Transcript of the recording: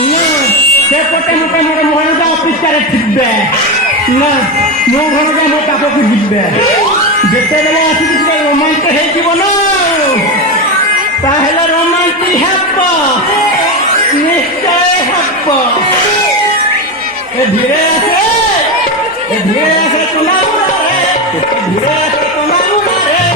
ସେପଟେ ମତେ ମୋର ମହିଳା ଅଫିସରେ ଥିବେ ନା ମୋ ଘରକୁ ମୋ ପାଖକୁ ଯିବେ ଯେତେବେଳେ ଆସିକି ଟିକେ ରୋମାଞ୍ଚ ହେଇଯିବ ନା ତାହେଲେ ରୋମାଞ୍ଚ ହେବ ନିଶ୍ଚୟ ହେବ। ଧୀରେ ଆସେ ଚୁନାରେ ଧୀରେ ଆସେ ଚୁନାରେ